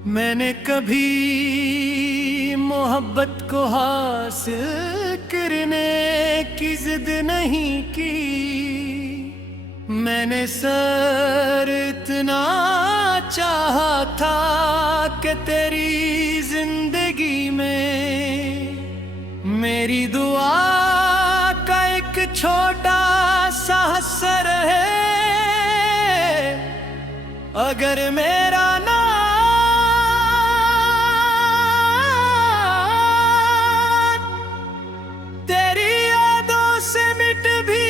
मैंने कभी मोहब्बत को हासिल करने की जिद नहीं की। मैंने सर इतना चाहा था कि तेरी जिंदगी में मेरी दुआ का एक छोटा सा असर है। अगर मेरा नाम तेरी यादों से मिट भी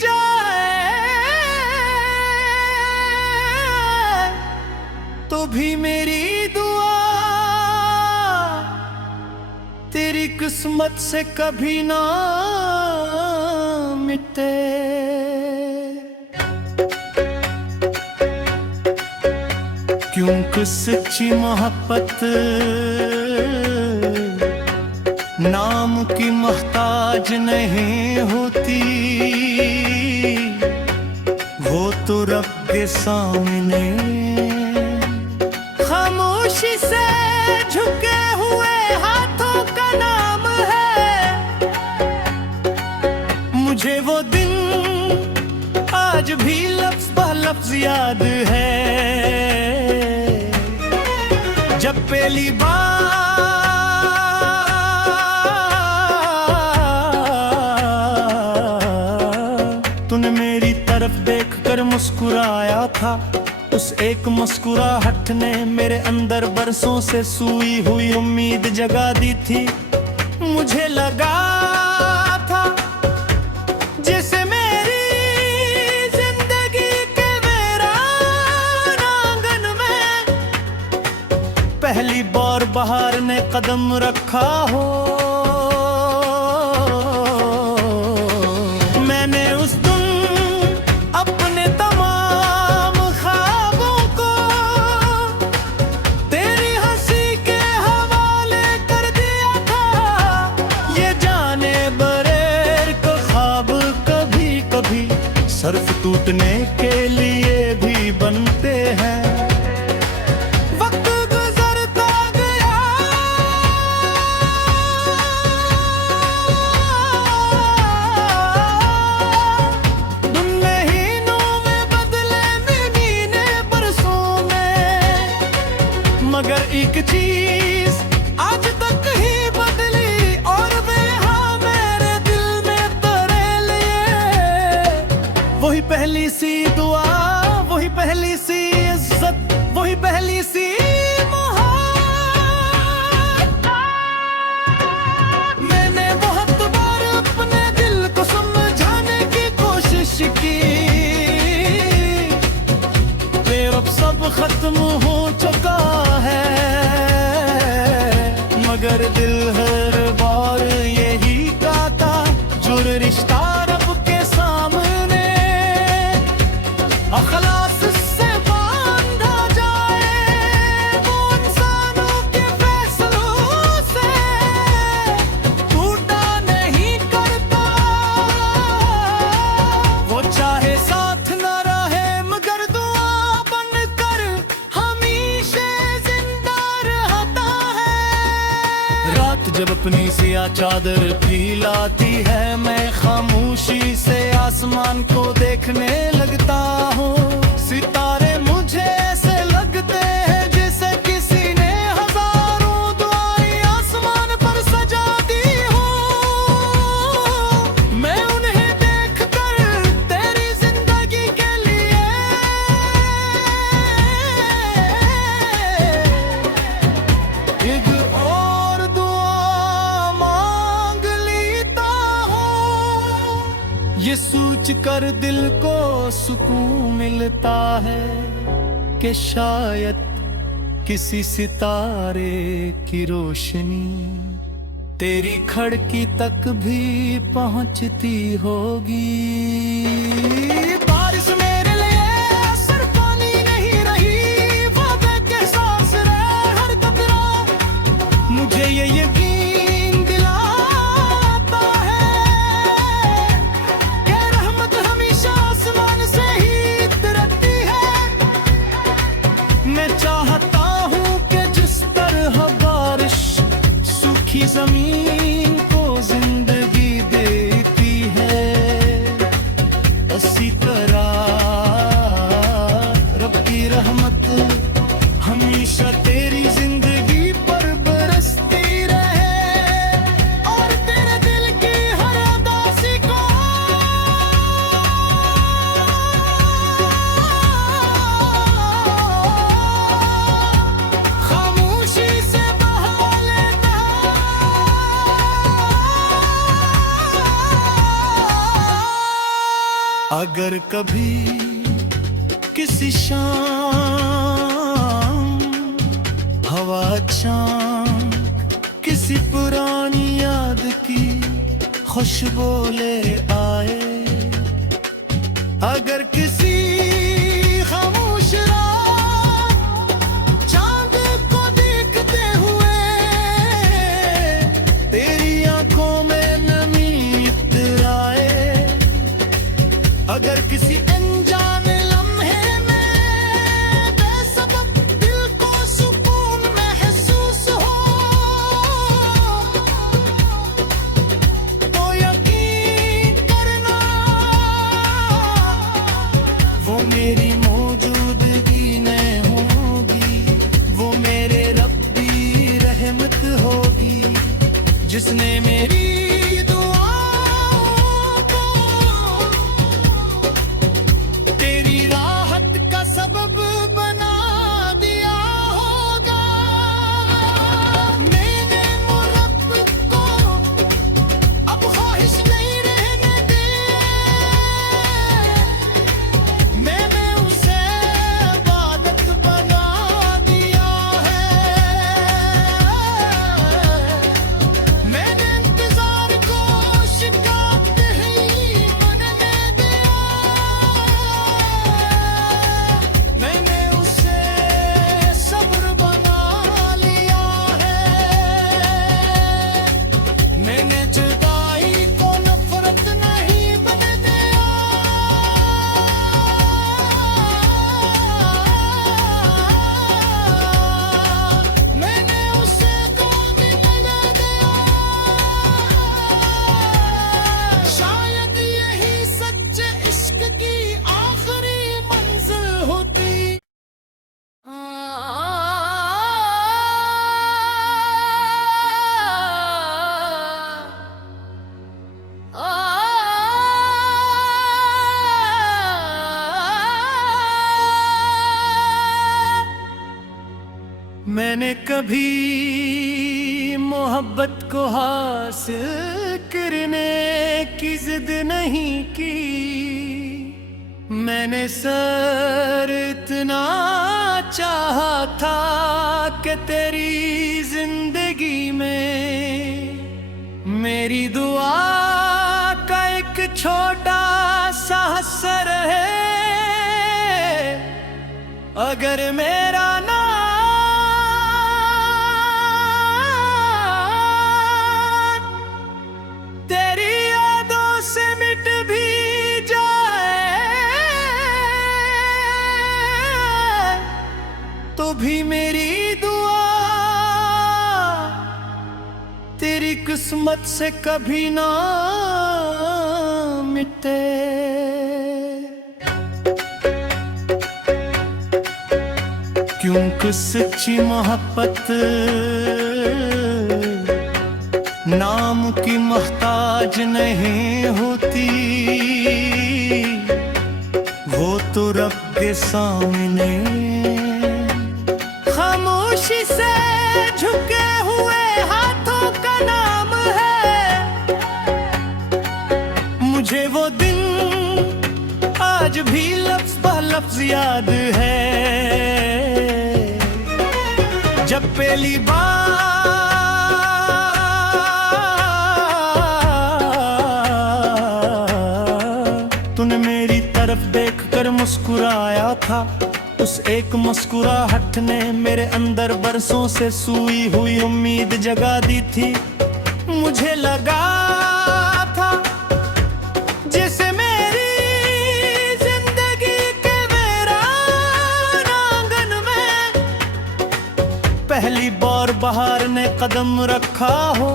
जाए तो भी मेरी दुआ तेरी किस्मत से कभी ना मिटे। क्योंकि सच्ची मोहब्बत नाम की मोहताज नहीं होती, वो तो रब के सामने खामोशी से झुके हुए हाथों का नाम है। मुझे वो दिन आज भी लफ्ज़ ब लफ्ज़ याद है, जब पहली बार तूने मेरी तरफ देखकर मुस्कुराया था। उस एक मुस्कुराहट ने मेरे अंदर बरसों से सोई हुई उम्मीद जगा दी थी। मुझे लगा था जैसे मेरी जिंदगी के वीरान आंगन में पहली बार बहार ने कदम रखा हो। मैंने उस दिन अपने तमाम ख्वाबों को तेरी हंसी के हवाले कर दिया था। ये जाने बगैर को ख्वाब कभी कभी सर्फ टूटने के लिए भी बनते हैं। मगर एक चीज आज तक ही बदली और बेहा मेरे दिल में तेरे लिए। वही पहली सी दुआ, वही पहली सी इज्जत, वही पहली सी मोहब्बत। मैंने बहुत बार अपने दिल को समझाने की कोशिश की, फिर अब सब खत्म हो चुका है। मगर दिल हर बार यही कहता जुड़ रिश्ता रब के सामने अखलास से बांधा जाए। वो इंसानों के फैसलों से टूटा नहीं करता। वो चाहे साथ न रहे मगर दुआ बनकर हमेशा जिंदा रहता है। रात जब अपनी सिया चादर फैलाती है, मैं खामोशी से आसमान को देखने लगता हूँ। सितारे मुझे ऐसे लगते हैं जैसे किसी ने हजारों दुआएं आसमान पर सजा दी हो। मैं उन्हें देखकर तेरी जिंदगी के लिए एक और दुआ मांग लेता हूँ। ये सोच कर दिल को सुकून मिलता है कि शायद किसी सितारे की रोशनी तेरी खिड़की तक भी पहुंचती होगी। बारिश मेरे लिए असर पानी नहीं रही, वादे के सांस रहे हर कतरा। मुझे ये यकीन दिलाता है कि रहमत हमेशा आसमान से ही उतरती है। मैं चाहता हूँ कि रहमत हमेशा तेरी जिंदगी पर बरसती रहे और तेरे दिल की हर उदासी को खामोशी से बहा लेता। अगर कभी किसी शाम हवा चांद किसी पुरानी याद की खुशबू ले आए, अगर किसी खामोश रात चांद को देखते हुए तेरी आंखों में नमी इतर आए, अगर किसी अनजान लम्हे में बेसबब दिल को सुकून महसूस हो, तो यकीन करना वो मेरी मौजूदगी में होगी, वो मेरे रब्बी रहमत होगी जिसने मेरी सबब बना दिया होगा। मैंने मुरब को अब ख्वाहिश नहीं रहने दी, मैंने उसे इबादत बना दिया है। मैंने इंतजार को शिकायत नहीं बनने दिया, मैंने उसे सब्र बना लिया है। मैंने जुदाई को नफरत नहीं बनने दिया, मैंने उसे गम नहीं दिया। शायद यही सच्चे इश्क की आखिरी मंजिल होती। मैंने कभी मोहब्बत को हासिल करने की जिद नहीं की, मैंने सर इतना चाहा था कि तेरी जिंदगी में मेरी दुआ का एक छोटा सा असर है। अगर मेरा नाम तेरी यादों से मिट भी तो भी मेरी दुआ तेरी किस्मत से कभी ना मिटे। क्योंकि सच्ची मोहब्बत नाम की मोहताज नहीं होती, वो तो रब के सामने खामोशी से झुके हुए हाथों का नाम है। मुझे वो दिन आज भी लफ्ज ब लफ्ज याद है, जब पहली बार तूने मेरी तरफ देखकर मुस्कुराया था। उस एक मुस्कुराहट ने मेरे अंदर बरसों से सूई हुई उम्मीद जगा दी थी। मुझे लगा था जैसे मेरी जिंदगी के वीरान आंगन में पहली बार बहार ने कदम रखा हो।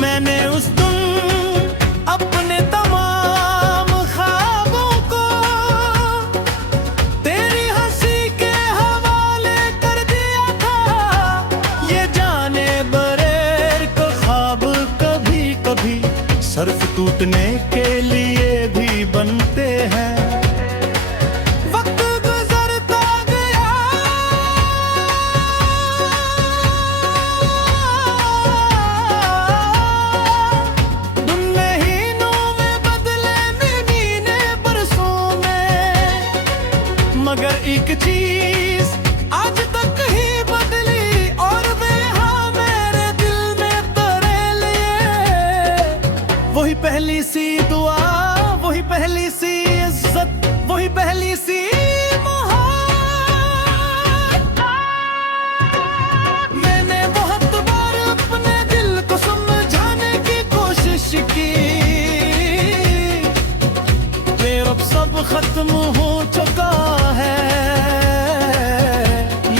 मैंने उस दिन अपने तमाम ख्वाबों एक चीज आज तक ही बदली और बेहा मेरे दिल में तेरे लिए। वही पहली सी दुआ, वही पहली सी इज्जत, वही पहली सी खत्म हो चुका है,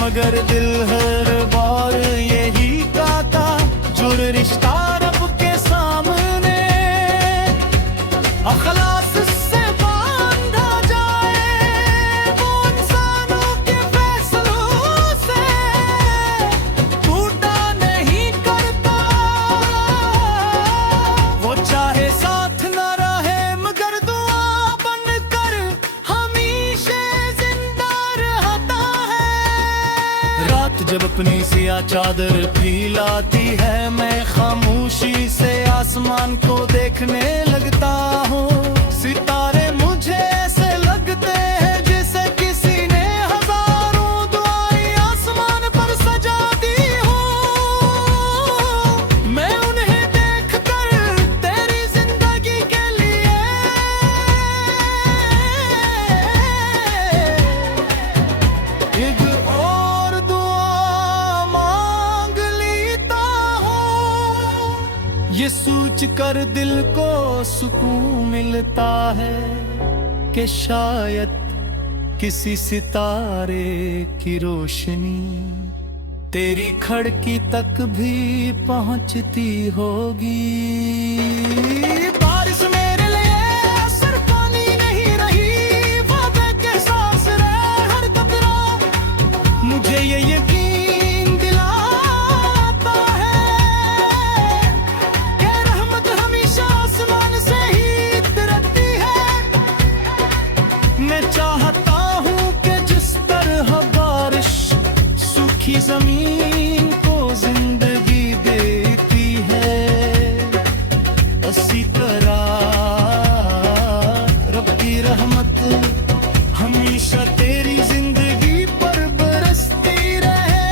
मगर दिल हर बार यही कहता जुड़ रिश्ता रब के सामने अखलास से बांधा जाए। वो इंसानों के फैसलों से टूटा नहीं करता। वो चाहे साथ न रहे मगर दुआ बनकर हमेशा जिंदा रहता है। रात जब अपनी सिया चादर फैलाती है, मैं खामोशी से आसमान को देखने लगता हूँ। सितारे मुझे ऐसे लगते हैं जैसे किसी ने हजारों दुआएं आसमान पर सजा दी हो। मैं उन्हें देखकर तेरी जिंदगी के लिए एक और दुआ मांग लेता हूँ। ये सोच कर दिल को सुकून मिलता है कि शायद किसी सितारे की रोशनी तेरी खिड़की तक भी पहुंचती होगी। बारिश मेरे लिए सिर्फ पानी नहीं रही, वादे के सांस रहे हर कतरा। मुझे ये यकीन दिलाता है कि रहमत हमेशा आसमान से ही उतरती है। मैं चाहता हूँ कि जिस तरह बारिश सूखी जमीन को जिंदगी देती है, उसी तरह रब की रहमत हमेशा तेरी जिंदगी पर बरसती रहे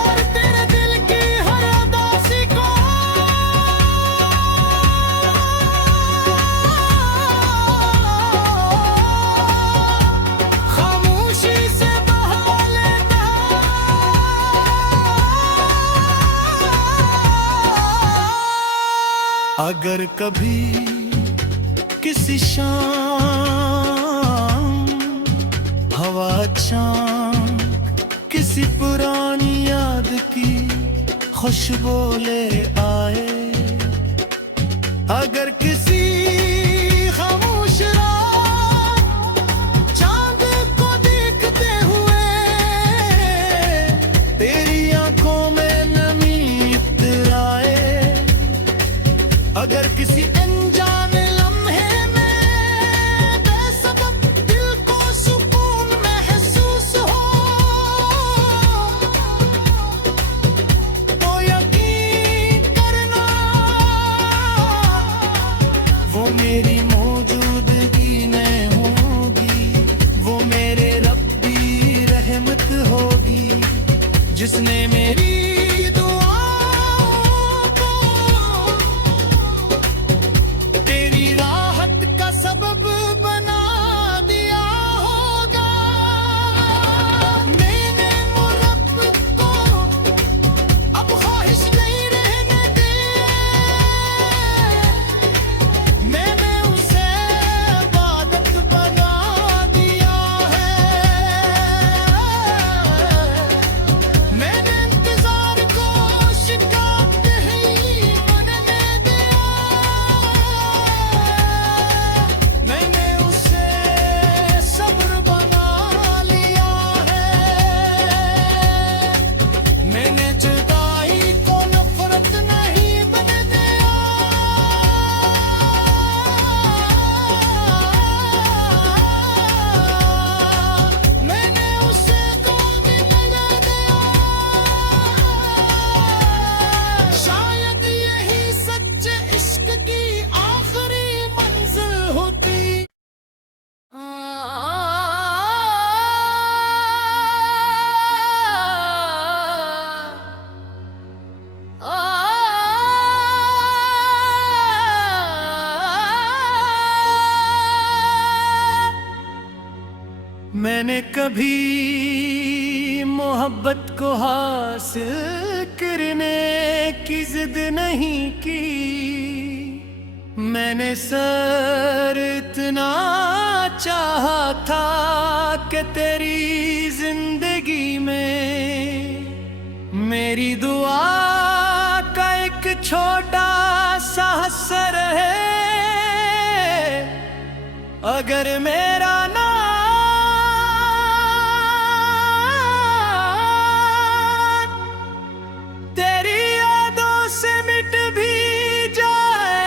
और तेरे दिल की हर उदासी को खामोशी से बहा लेता। अगर कभी किसी शाम हवा चांद किसी पुरानी याद की खुशबू ले आए, अगर किसी खामोश रात चांद को देखते हुए तेरी आंखों में नमी इतर आए, अगर किसी अनजान लम्हे में बेसबब दिल को सुकून महसूस हो, तो यकीन करना मैंने कभी मोहब्बत को हासिल करने की जिद नहीं की। मैंने सर इतना चाहा था कि तेरी जिंदगी में मेरी दुआ का एक छोटा सा असर है। अगर मेरा नाम तेरी यादों से मिट भी जाए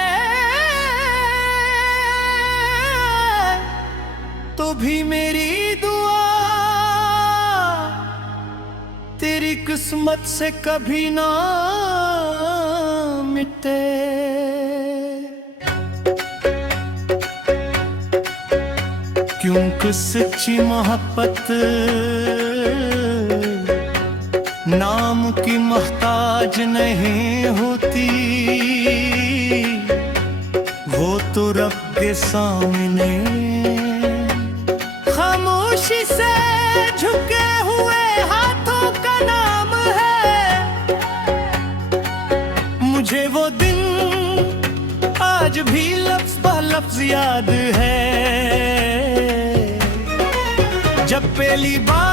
तो भी मेरी दुआ तेरी किस्मत से कभी ना मिटे। क्योंकि सच्ची मोहब्बत नाम की मोहताज नहीं होती, वो तो रब के सामने खामोशी से झुके हुए हाथों का नाम है। मुझे वो दिन आज भी लफ्ज़ ब लफ्ज़ याद है, जब पहली बार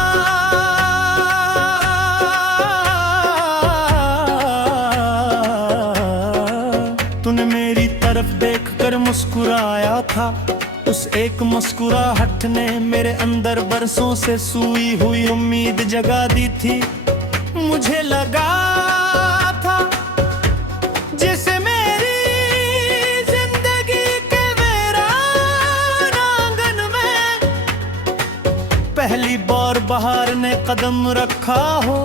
तूने मेरी तरफ देखकर मुस्कुराया था। उस एक मुस्कुराहट ने मेरे अंदर बरसों से सूई हुई उम्मीद जगा दी थी। मुझे लगा था जैसे मेरी जिंदगी के वीरान आंगन में पहली बार बहार ने कदम रखा हो।